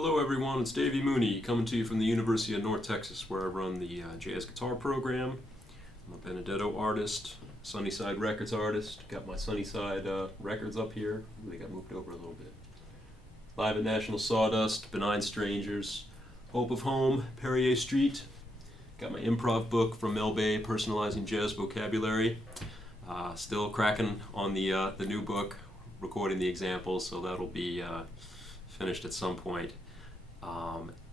Hello everyone, it's Davey Mooney coming to you from the University of North Texas where I run the jazz guitar program. I'm a Benedetto artist, Sunnyside Records artist. Got my Sunnyside records up here. They got moved over a little bit. Live at National Sawdust, Benign Strangers, Hope of Home, Perrier Street. Got my improv book from Mel Bay, Personalizing Jazz Vocabulary. Still cracking on the new book, recording the examples, so that'll be finished at some point.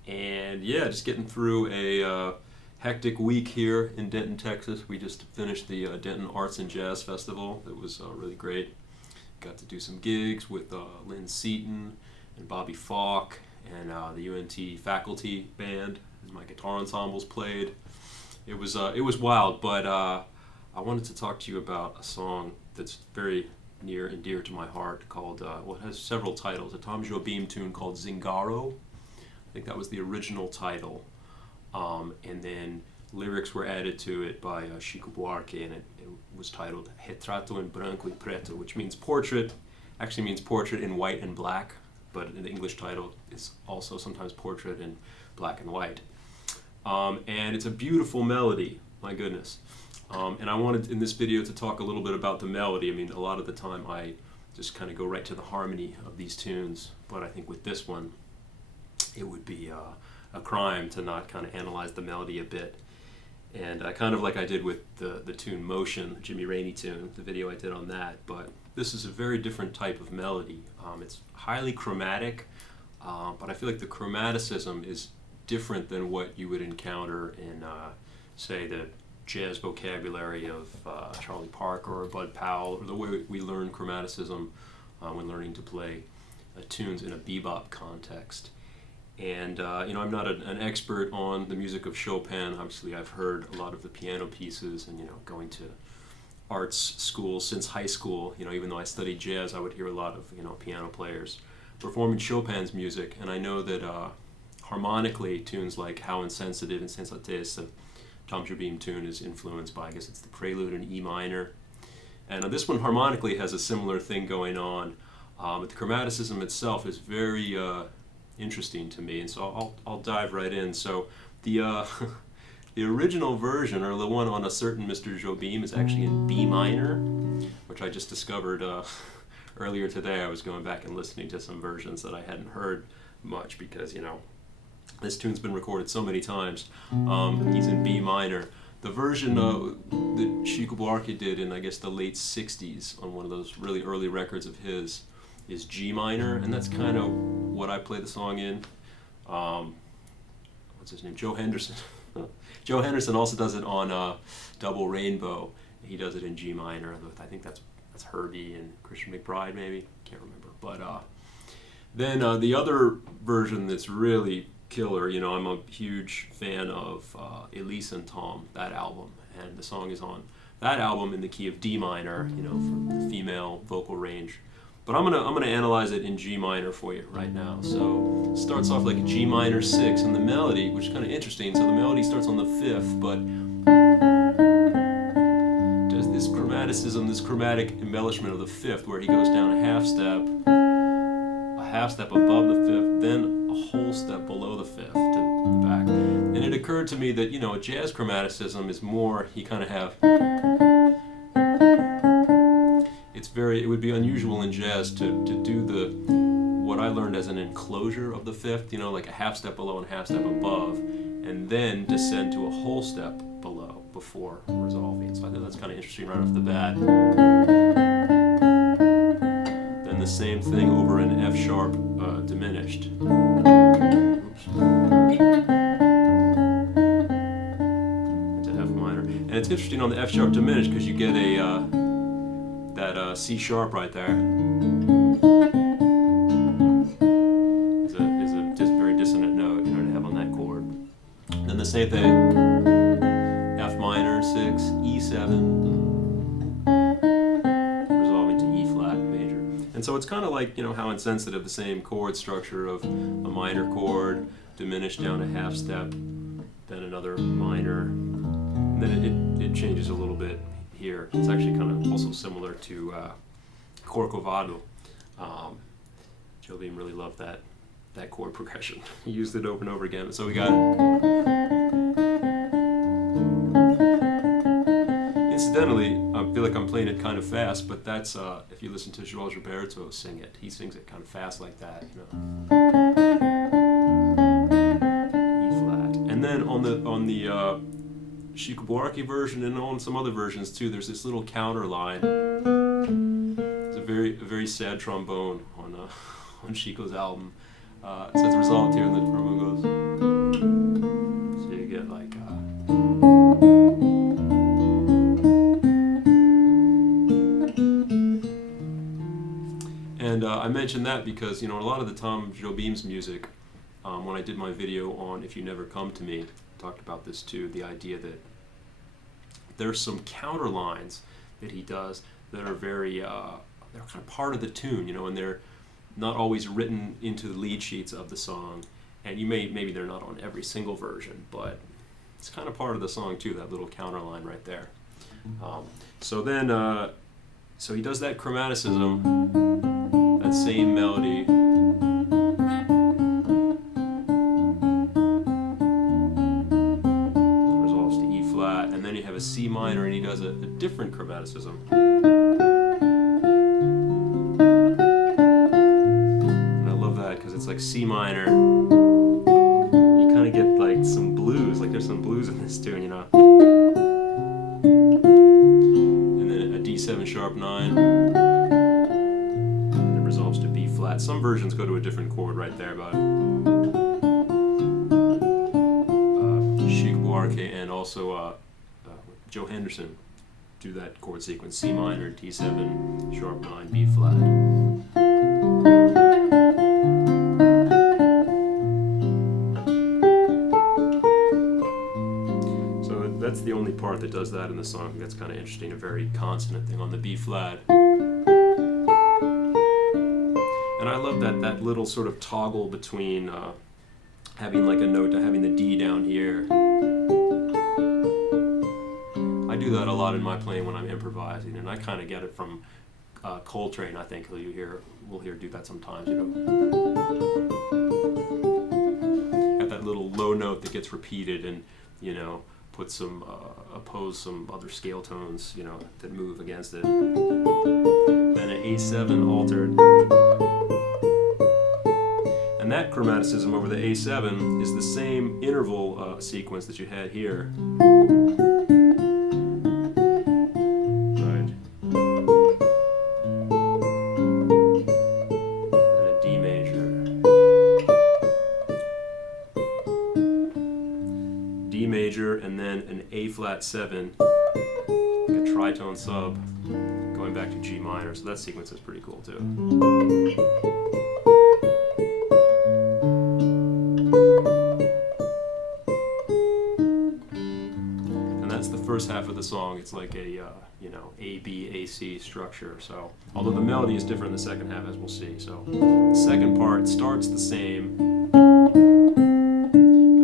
And yeah, just getting through a hectic week here in Denton, Texas. We just finished the Denton Arts and Jazz Festival. It was really great. Got to do some gigs with Lynn Seaton and Bobby Falk and the UNT faculty band. My guitar ensembles played. It was wild, but I wanted to talk to you about a song that's very near and dear to my heart called, well, it has several titles. A Tom Jobim tune called Zingaro. I think that was the original title. And then lyrics were added to it by Chico Buarque, and it was titled Retrato em Branco e Preto, which means portrait, actually means portrait in white and black, but in the English title is also sometimes portrait in black and white. And it's a beautiful melody, my goodness. And I wanted in this video to talk a little bit about the melody. I mean, a lot of the time I just kind of go right to the harmony of these tunes, but I think with this one, it would be a crime to not kind of analyze the melody a bit. And kind of like I did with the tune Motion, the Jimmy Rainey tune, the video I did on that, but this is a very different type of melody. It's highly chromatic, but I feel like the chromaticism is different than what you would encounter in, say, the jazz vocabulary of Charlie Parker or Bud Powell, or the way we learn chromaticism when learning to play tunes in a bebop context. And I'm not an expert on the music of Chopin. Obviously, I've heard a lot of the piano pieces, and going to arts school since high school. Even though I studied jazz, I would hear a lot of piano players performing Chopin's music, and I know that harmonically, tunes like How Insensitive and Sensatez, Tom Jobim tune, is influenced by, I guess it's the Prelude in E minor. And this one harmonically has a similar thing going on. But the chromaticism itself is very interesting to me, and so I'll dive right in. So the the original version, or the one on a certain Mr. Jobim, is actually in B minor, which I just discovered earlier today. I was going back and listening to some versions that I hadn't heard much because, this tune's been recorded so many times. He's in B minor. The version that Chico Buarque did in, I guess, the late 60s on one of those really early records of his is G minor, and that's kind of what I play the song in. What's his name? Joe Henderson. Joe Henderson also does it on Double Rainbow. He does it in G minor. I think that's Herbie and Christian McBride, maybe. Can't remember. But then the other version that's really killer, I'm a huge fan of Elise and Tom, that album, and the song is on that album in the key of D minor, for the female vocal range. But I'm gonna analyze it in G minor for you right now. So it starts off like a G minor 6, and the melody, which is kind of interesting. So the melody starts on the 5th, but does this chromaticism, this chromatic embellishment of the 5th, where he goes down a half step above the 5th, then a whole step below the 5th to the back. And it occurred to me that, a jazz chromaticism is more, you kind of have, it would be unusual in jazz to do what I learned as an enclosure of the 5th, like a half step below and a half step above, and then descend to a whole step below before resolving. So I think that's kind of interesting right off the bat. Then the same thing over an F sharp diminished. Oops. Into F minor. And it's interesting on the F sharp diminished because you get that C sharp right there. Is a very dissonant note, to have on that chord. Then the same thing, F minor 6, E7. And so it's kind of like, How Insensitive, the same chord structure of a minor chord, diminished down a half step, then another minor, and then it changes a little bit here. It's actually kind of also similar to Corcovado. Jobim really loved that that chord progression. He used it over and over again. So we got, incidentally, I feel like I'm playing it kind of fast, but that's, if you listen to João Gilberto sing it, he sings it kind of fast like that, you know. E flat. And then on the Chico Buarque version and on some other versions too, there's this little counter line. It's a very sad trombone on Chico's album. So it's resolved here, and the trombone goes. So you get like. And I mentioned that because, you know, a lot of the Tom Jobim's music, when I did my video on If You Never Come to Me, I talked about this too, the idea that there's some counter lines that he does that are very, they're kind of part of the tune, you know, and they're not always written into the lead sheets of the song, and maybe they're not on every single version, but it's kind of part of the song too, that little counter line right there. So then, so he does that chromaticism, that same melody, resolves to E flat, and then you have a C minor, and he does a different chromaticism. It's like C minor. You kind of get like some blues, like there's some blues in this tune, you know. And then a D7 sharp 9, and it resolves to B flat. Some versions go to a different chord right there, but Chico Buarque and also Joe Henderson do that chord sequence: C minor, D7 sharp 9, B flat. That's the only part that does that in the song. That's kind of interesting, a very consonant thing on the B flat. And I love that little sort of toggle between having like a note to having the D down here. I do that a lot in my playing when I'm improvising, and I kind of get it from Coltrane. I think we'll hear do that sometimes, you know. Have that little low note that gets repeated, and you know, put some, oppose some other scale tones, you know, that move against it. Then an A7 altered. And that chromaticism over the A7 is the same interval sequence that you had here. Right. And a D major. D major, and then an A flat 7, like a tritone sub, going back to G minor. So that sequence is pretty cool too. And that's the first half of the song. It's like a you know, A B A C structure. So although the melody is different in the second half, as we'll see. So the second part starts the same, but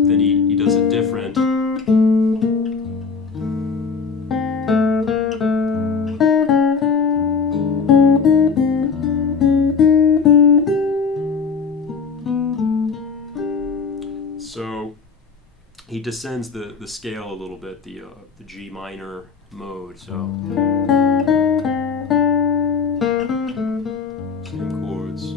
then he does a different. So he descends the scale a little bit, the G minor mode. So same chords.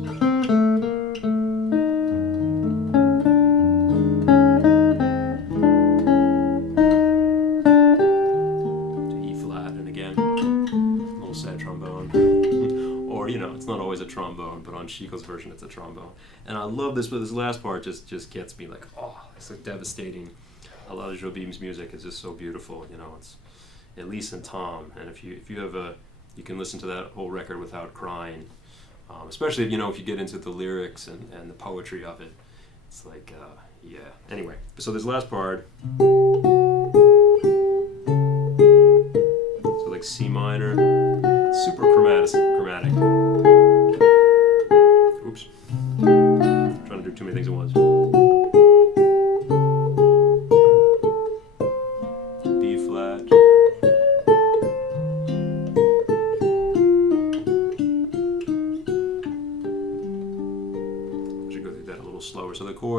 To E flat, and again, a little sad trombone. Or, you know, it's not always a trombone, but on Chico's version it's a trombone. And I love this, but this last part just gets me like, oh, it's like devastating. A lot of Jobim's music is just so beautiful, you know. It's at least in Tom, and if you have you can listen to that whole record without crying, especially if you know, if you get into the lyrics and the poetry of it. It's like, yeah. Anyway, so this last part, so like C minor, super chromatic. Oops, I'm trying to do too many things at once. B flat.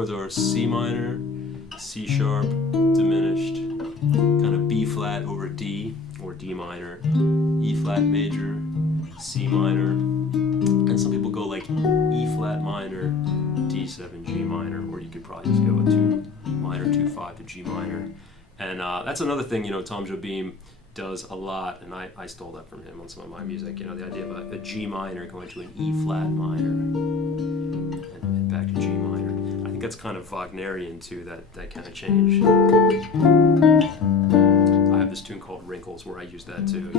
chords are C minor, C sharp, diminished, kind of B flat over D, or D minor, E flat major, C minor, and some people go like E flat minor, D7, G minor, or you could probably just go with 2 minor, 2/5 to G minor. And that's another thing, Tom Jobim does a lot, and I stole that from him on some of my music, the idea of a G minor going to an E flat minor, and back to G minor. I think that's kind of Wagnerian too, that kind of change. I have this tune called Wrinkles where I use that too,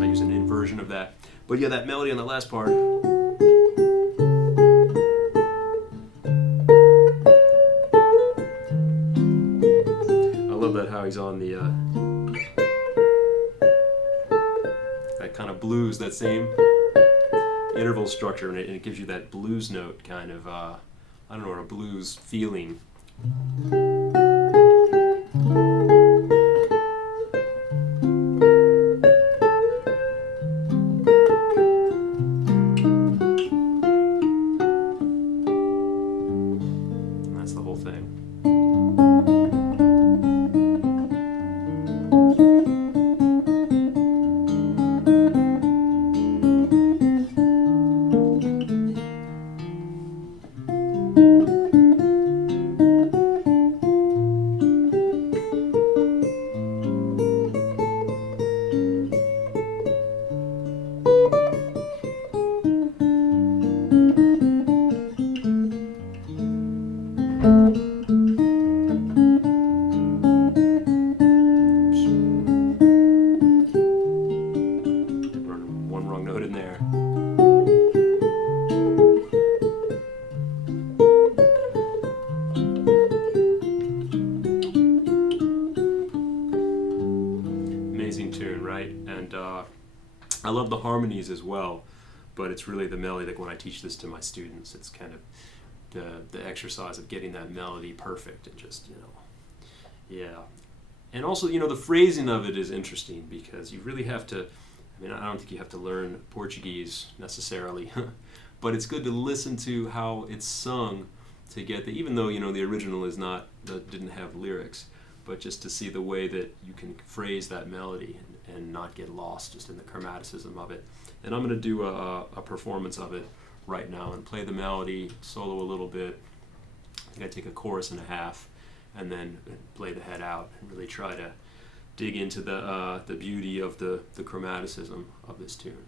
I use an inversion of that. But yeah, that melody on the last part. I love that how he's on the that kind of blues, that same interval structure, and it gives you that blues note kind of I don't know, a blues feeling. And that's the whole thing. One wrong note in there. Amazing tune, right? And I love the harmonies as well, but it's really the melody. Like when I teach this to my students, it's kind of the exercise of getting that melody perfect, and just yeah. And also, the phrasing of it is interesting because you really have to. I don't think you have to learn Portuguese necessarily, but it's good to listen to how it's sung to get even though the original didn't have lyrics, but just to see the way that you can phrase that melody and not get lost just in the chromaticism of it. And I'm going to do a performance of it right now and play the melody, solo a little bit. I think I take a chorus and a half, and then play the head out and really try to dig into the beauty of the chromaticism of this tune.